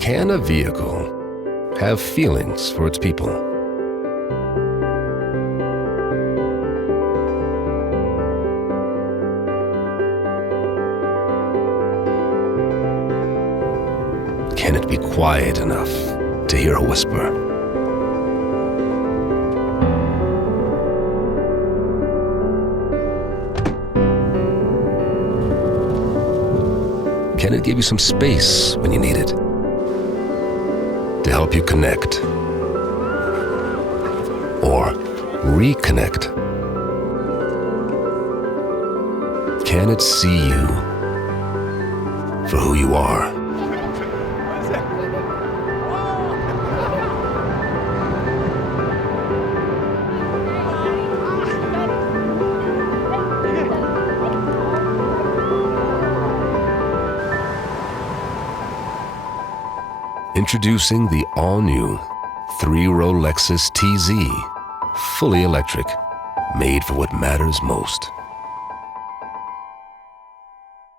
Can a vehicle have feelings for its people? Can it be quiet enough to hear a whisper? Can it give you some space when you need it? To help you connect or reconnect? Can it see you for who you are? Introducing the all-new 3-row Lexus TZ, fully electric, made for what matters most.